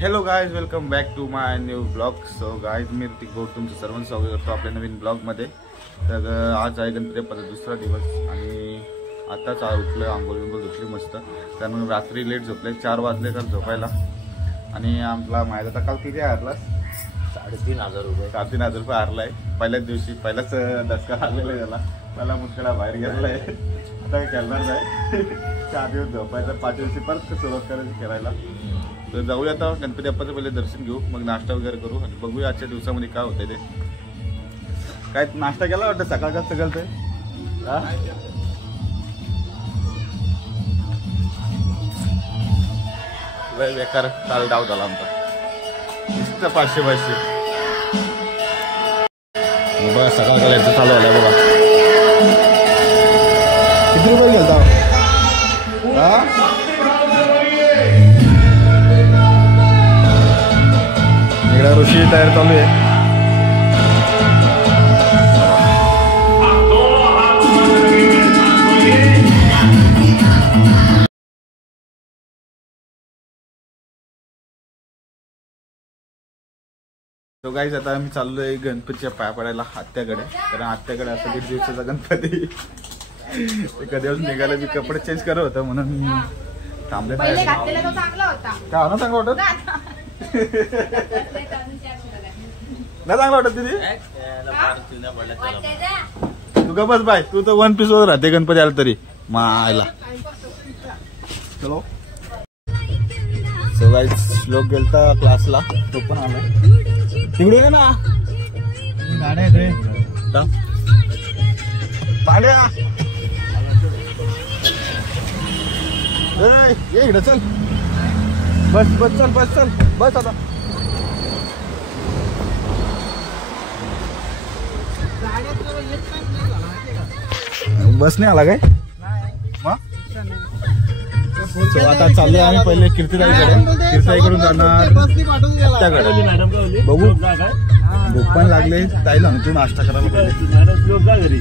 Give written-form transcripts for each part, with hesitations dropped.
Hello guys, welcome back to my new blog. So guys, मी ऋतिक भाऊ तुमचं सर्वांचं स्वागत करतो आपल्या नवीन ब्लॉगमध्ये. तर आज आहे गणपती बाप्पाचा दुसरा दिवस आणि आताच उठलं, आंघोळ बिंघोळ धुतली मस्त. कारण रात्री लेट झोपले, 4 वाजले तर झोपायला. आणि आपला माझा तर काल किती हारला? 3,500 रुपये. 3,500 रुपये हारला आहे. पहिल्याच दिवशी पहिलाच दसका लागलेला आहे त्याला. मला मुतकडा बाहेर गेलेला आहे. आता काय करणार नाही. 4 दिवस झोपायचा, 5 दिवशी परत सुरुवात करायची करायला. तर जाऊया आता गणपती बाप्पाचं पहिले दर्शन घेऊ, मग नाश्ता वगैरे करू आणि बघूया आजच्या दिवसामध्ये काय होतंय ते. काय नाश्ता केला वाटतं सकाळचा सगळं ते? बेकार काल डाव झाला आमचा. नुसतं 500 बघा सकाळ कालायचं चालू आलाय बघा. किती रुपये गेलता? ऋषी तयार चालू आहे. तो गाईज आता आम्ही चाललोय गणपतीच्या पाया पडायला आत्याकडे. कारण आत्याकडे असं 1.5 दिवसाचा गणपती. एका दिवस निघायला मी कपडे चेंज करत होता म्हणून थांबले. काय चांगलं वाटत नाही? चांगलं वाटत दिदी तू का बस बाय. तू तर 1 पीस वर राहते गणपती आला तरी मायला. चलो सो गाईज, श्लोक गेलता क्लासला, तो पण आलाय तिकडे आहे ना. गाड्या पाड्या ये इकडे चल. बस बस चल, बस चल, बस आता. बस नाही आला काय मग? आता चाललोय आम्ही पहिले कीर्तिताईकडे. कीर्तिताईकडून जाणार त्याकडे. बघू, भूक पण लागले. ताईला तू नाश्ता करायला पाहिजे.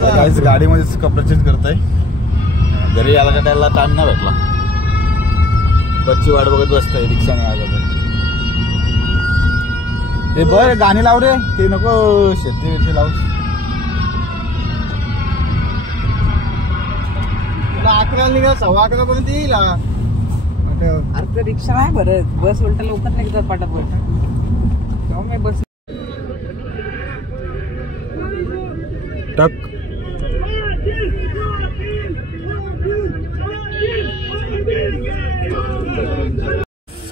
काहीच गाडीमध्येच कपडे चेंज करताय. घरी यायला का त्याला टाइम नाही भेटला. बसची वाट बघत बसताय रिक्षाने आला तर. ते बरं गाणी लाव रे, ते नको शेती लावू. 11 निघा, 11:15 पर्यंत येईल. अरे रिक्षा नाही भरत, बस उलट लवकर निघतात पटापट. बस टक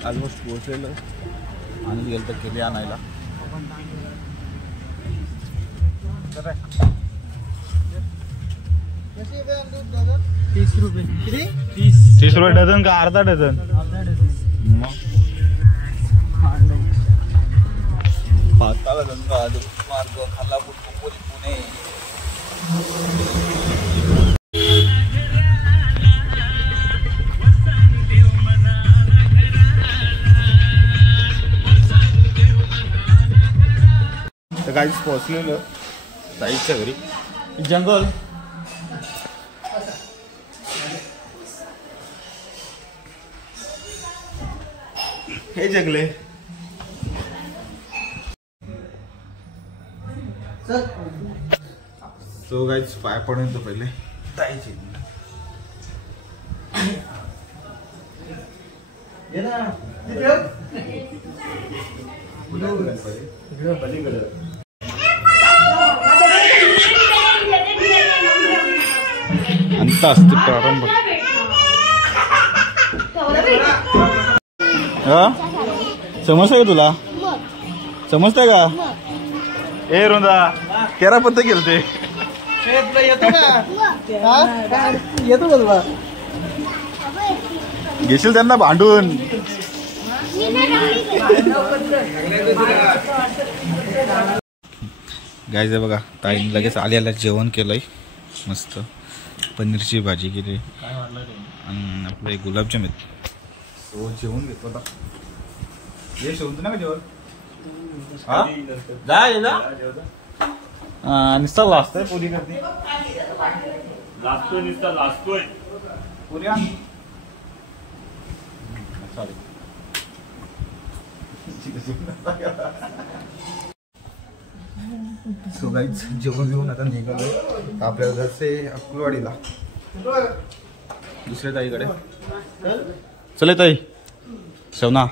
ऑलमोस्ट पोहोचलेलो आणि गेलं तर केली आणायला. 30 रुपये. किती? 30 रुपये डझन का अर्धा डझन? पाताला गंगा मार्ग खालापूर खोपोली पुणे. तर काहीच पोहोचलेलं ताईच्या घरी. जंगल हे जंगले. सो गाईज, पाय पडून तो पहिले ताईचे. अंत असते प्रारंभ. समजतंय का तुला? समजतंय का? ए रुंदा केरा पत्ते गेलते. येतो का तुला? घेशील त्यांना भांडून. गायचं बघा, ताईने लगेच आल्याला जेवण केलंय मस्त. पनीरची भाजी केली आणि आपलं गुलाबजाम आहेत. तो जेवण घेतो आता. ये शेवंत ना का जेवण? नुसता लाजतोय पुरी करते. लाजतोय नुसता लाजतोय. पुऱ्या सॉरी. सो गाईज जेवण घेऊन आता निघालो आपल्याला जायचंय अक्कलवाडीला दुसऱ्या ताईकडे. चले ताई शवना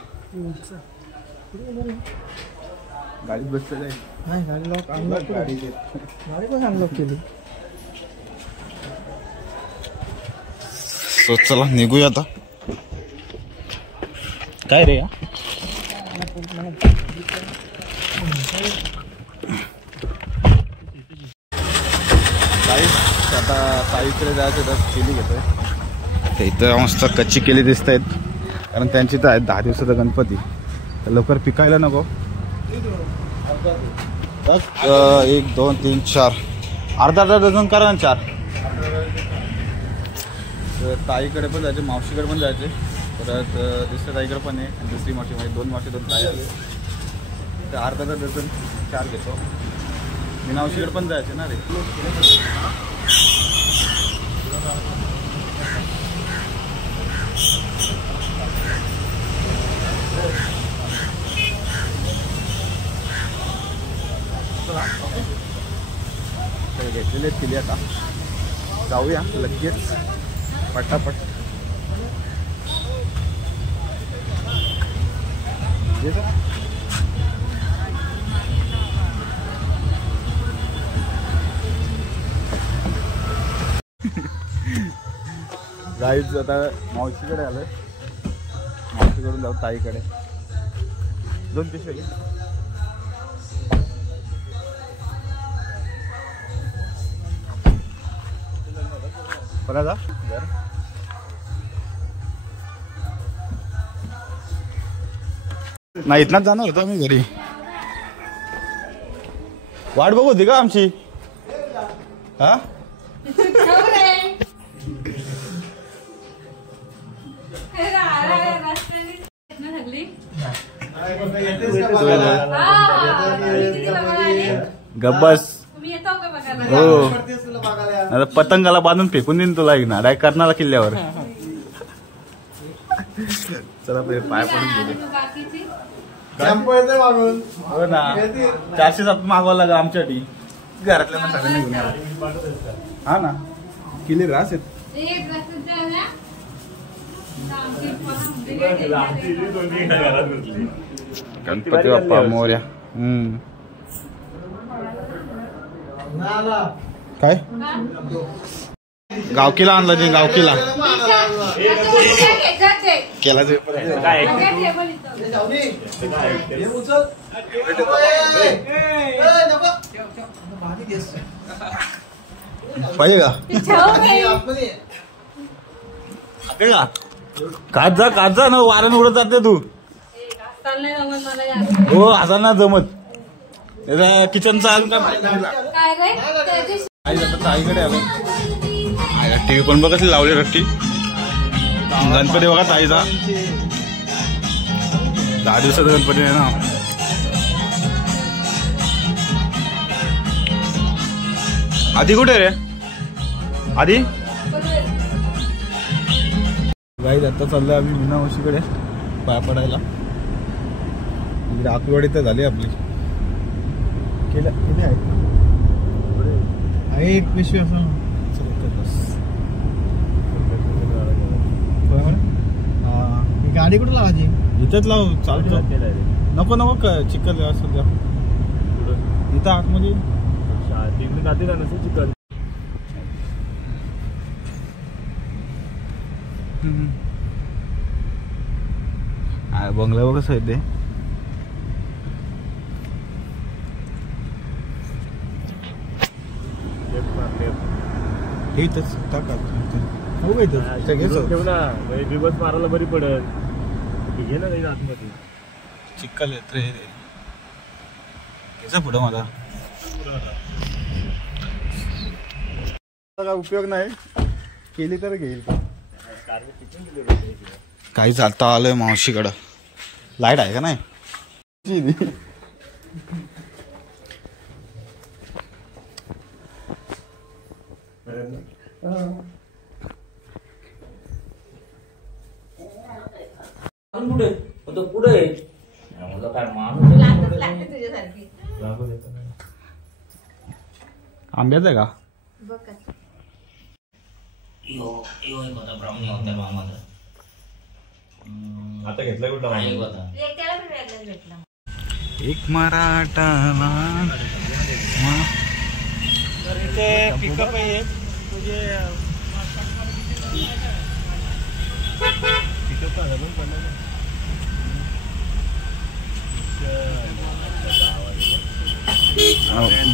गाडीत बसलेलं आहे. नाही गाडी लॉक अनलॉक गाडी गाडी पण अनलॉक केली. सो चला निघूया आता. काय रे आता ताईकडे जायचं तर केली घेतोय. इथं मस्त कच्ची केली दिसत आहेत कारण त्यांची तर आहेत 10 दिवसाचा गणपती तर लवकर पिकायला नको. 1 2 3 4 अर्धा डझन करा ना 4. ताईकडे पण जायचे मावशीकडे पण जायचे परत दुसऱ्या ताईकडे पण आहे आणि दुसरी मावशी म्हणजे 2 मावशी 2 ताई आले तर अर्धा डझन 4 घेतो. मी मावशीकडे पण जायचे ना रे. घेतलेले केली आता जाऊया लगेच पटापट. गाईज आता मावशीकडे आलोय. मावशीकडून जाऊ ताईकडे. 2 पिशव्या बघा नाही इथनाच जाणार होतो आम्ही घरी. वाट बघू होती का आमची. हा गब्बस हो आता पतंगाला बांधून फेकून देईन तुला एक ना डायरेक्ट करणारा किल्ल्यावर. चला पाय पडून गेले. हो ना 407 मागवावं लागेल आमच्यासाठी घरातल्या सगळ्यांना घेऊन यावं. हा ना किल्ले रास आहेत. गणपती बाप्पा मोर्या. काय गावकीला आणलं ते गावकीला केला पाहिजे का काच जा ना वाऱ्यानं उडत जाते तू. हो असा ना जमत. किचनचा अजून काय आईकडे आलो. टीव्ही पण बघ कसली लावली रट्टी. गणपती बघा ताईचा 10 दिवसाचा गणपती आहे ना. आधी कुठे रे आधी गाईज आता चाललोय आम्ही मीना मावशीकडे पाया पडायला. इकडे अक्कलवाडी तर झाली आपली. केल्या किती आहे 1 पिशवी असं गाडी कुठं लावायची. इथंच लाव चालतो. नको नको चिखल असं द्या इथं आतमध्ये चिखल. बंगला बघ कसं आहे ते. इथंच टाका दिवस मारायला बरी पडेल. घे ना काही आतमध्ये चिखल येत रे. पुढं मला काय उपयोग नाही केली तर घेईल. काही चालता आलोय मावशीकडं. लाईट आहे का नाही. कुठे तो पुढे म्हणलं काय माणूस आंब्याचं आहे का? होता ब्राह्मणी होत्या मामाचा आता घेतला कुठला एक होता एक मराठा पिकअप आहे तुझे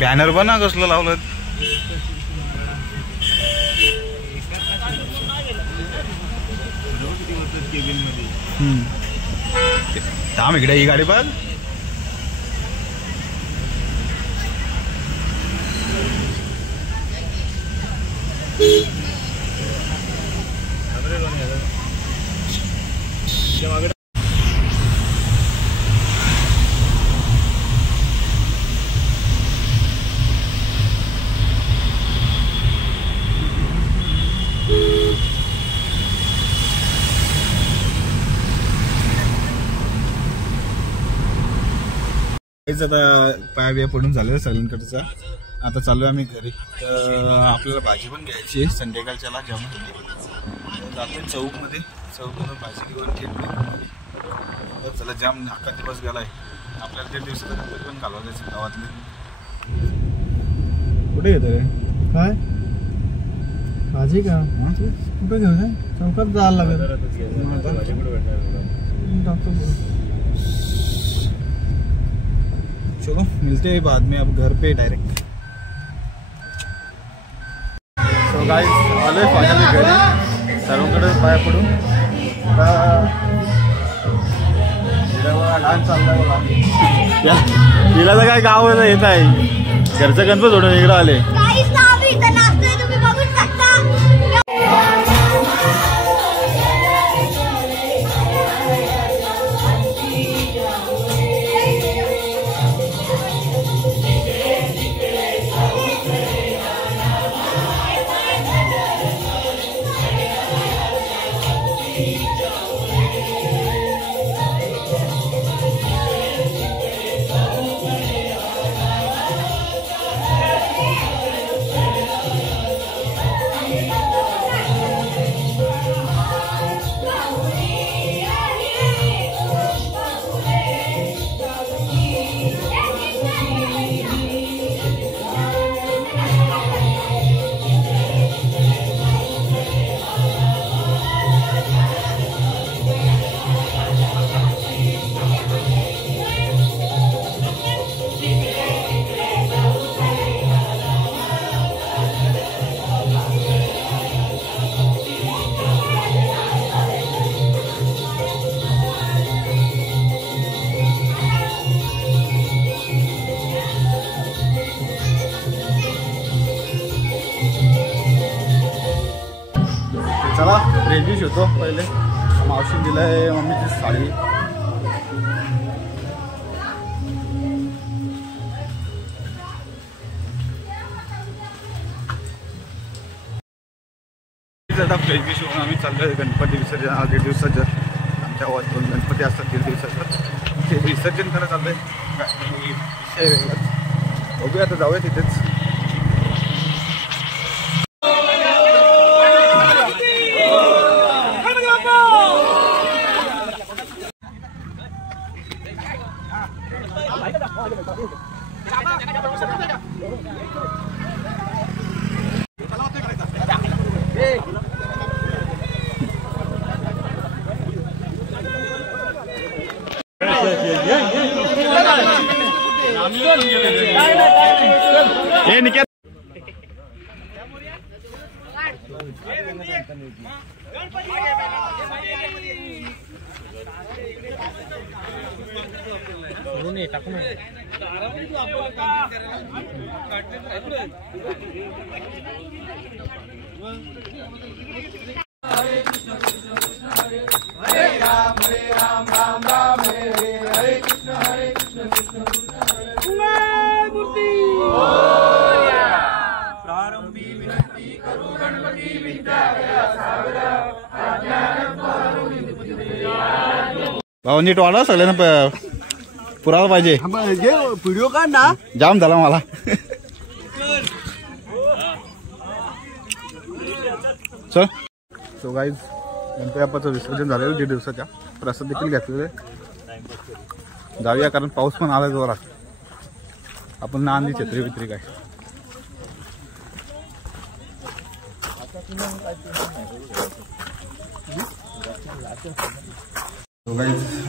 बॅनर बना कसलं लावलं थांब इकडे ही गाडी बघ आता पाया बिया पडून झालेलं सगळ्यांकडचा. आता चालू आहे आम्ही घरी. तर आपल्याला भाजी पण घ्यायची आहे संध्याकाळच्याला जेवण. जातो चौकमध्ये, चौकमध्ये भाजी घेऊन घेतली. चला जाम अख्खा दिवस गेलाय. आपल्याला ते दिवसाचा गणपती पण घालवा जायचं गावातले. कुठे येतं रे काय भाजी का? कुठे घेऊ दे चौकात जायला लागेल. चलो मिलते हैं बाद में, अब घर पे डायरेक्ट. सो गाइस आलोय फायनली घरी. सर्वांकडे पाया पडून डान्स चाललाय बघा. तिला तर काय गाव येत आहे. घरचं गणपती सोडून इकडं आले. चला रेडीश होतो. पहिले मावशी दिलाय मम्मीची साडी. आता फ्रेश होऊन आम्ही चाललोय गणपती विसर्जन. 1.5 दिवसाचं आमच्या गावात 2 गणपती असतात 1.5 दिवसाचं. ते विसर्जन करायला चाललंय. बघूया आता जाऊया तिथेच. हे निकेत भाऊ नीट वाढवा सगळ्यांना पुरायला पाहिजे. व्हिडिओ काढ ना. जाम झाला मला. चल सो गाईज गणपती बाप्पाचं विसर्जन झालेलं 1.5 दिवसाच्या. प्रसाद देखील घेतलेले. जाऊया कारण पाऊस पण आला जोरात. आपण ना आणली छत्री बित्री काय.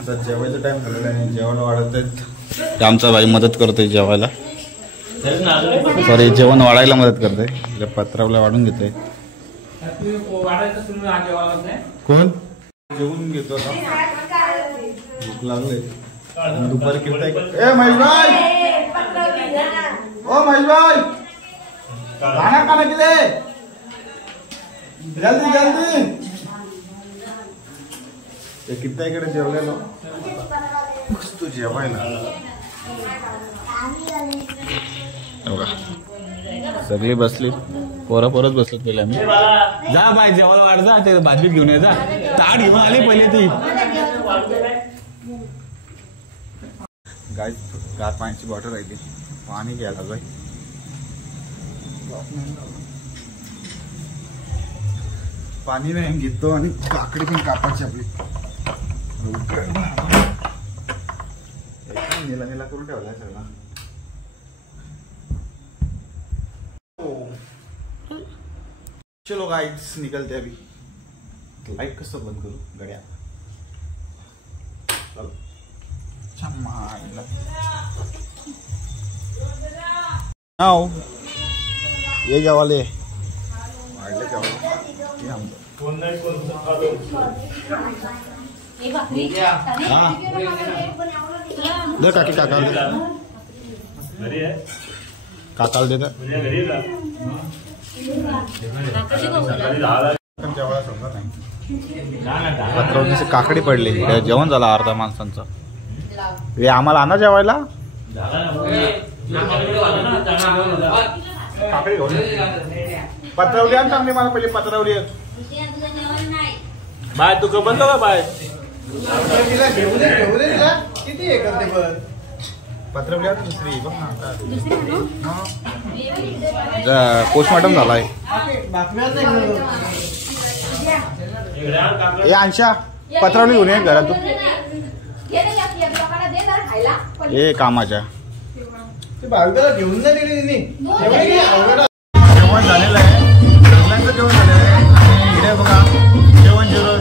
आता जेवायचा टाइम झालेला आहे. जेवण वाढत आहेत. आमचा भाई मदत करतोय जेवायला. सॉरी जेवण वाढायला मदत करतोय. पत्रावला वाढून घेतोय. कोण जेवून घेतो आता. भूक लागले. दुपारी कीर्तन. ए महेश भाई, ओ महेश भाई खाना खाना के लिए जल्दी जल्दी. कीर्तनाकडे जेवलेलो मस्त जेवायला. सगळी बसली. पोरच बसत गेले आम्ही. जा बाय जेवायला वाढ. जा ते भाजी घेऊन ये. जा ताट घेऊन आली पहिले ती. गाय गार पाण्याची बॉटल राहिली. पाणी घ्यायला जाय. पाणी नाही घेतो आणि काकडी पण कापायची आपली. नीला नीला करून ठेवलाय सगळा. चलो गाइस निकलते अभी. लाइट कसं बंद करू गड्या. चलो छमाईला नाव ये जेवाले वाढले जेवाले. हाँ दे काकी काकाला दे. काकाला दे. पत्रावरची काकडी पडली. जेवण झालं अर्धा माणसांचं. हे आम्हाला आणा जेवायला. काकडी घेऊन पत्रावली आण चांगली. मला पहिले पत्रावली बाय. तू का बंद का बाय. किती पत्रावली दुसरी बघ ना. पोस्टमॉर्टम झालाय. हे अंशा पत्रावली घेऊन ये घरातून. हे कामाच्या घेऊन जेवण झालेलं आहे. सगळ्यांचं जेवण झालेलं आहे. आणि इकडे बघा जेवण जेवण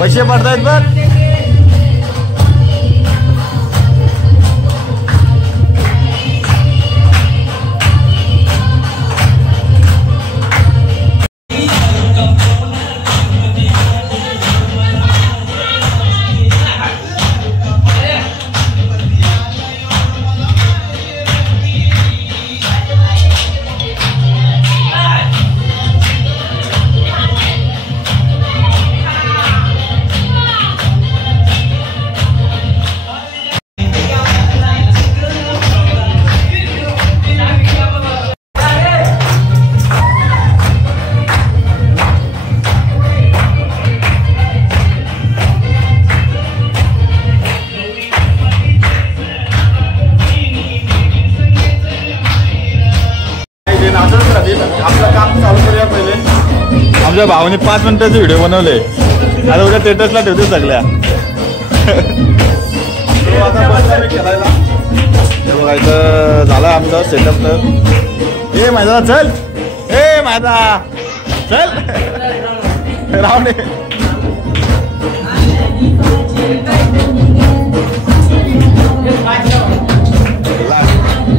पैसे पडतायत बघ. आपलं काम चालू करूया पहिले. आमच्या भावाने 5 मिनिटाचे व्हिडिओ बनवले. आता उद्या स्टेटसला ठेवते सगळ्या. आता खेळायला हे बघायचं झालं आमचं सेटअप. तर ए माझा चल. ए माझा चल राहू दे.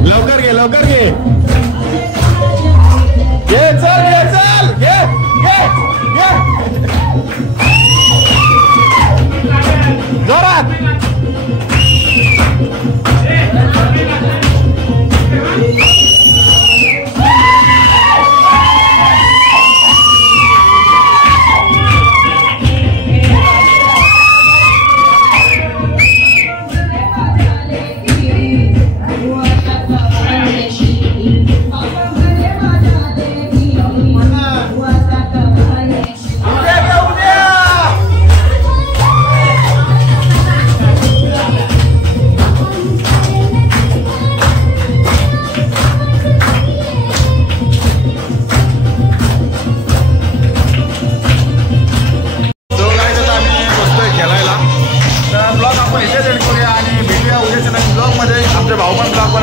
लवकर घे लवकर घे. घे चल घे जोरात.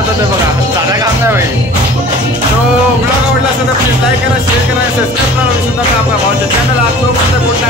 करत होते बघा, साधा काम नाही भाई. तो ब्लॉग आवडला असेल तर प्लीज लाईक करा, शेअर करा, सबस्क्राईब करा. विसरू नका आपल्या भावाच्या चॅनल. आज तो कुठला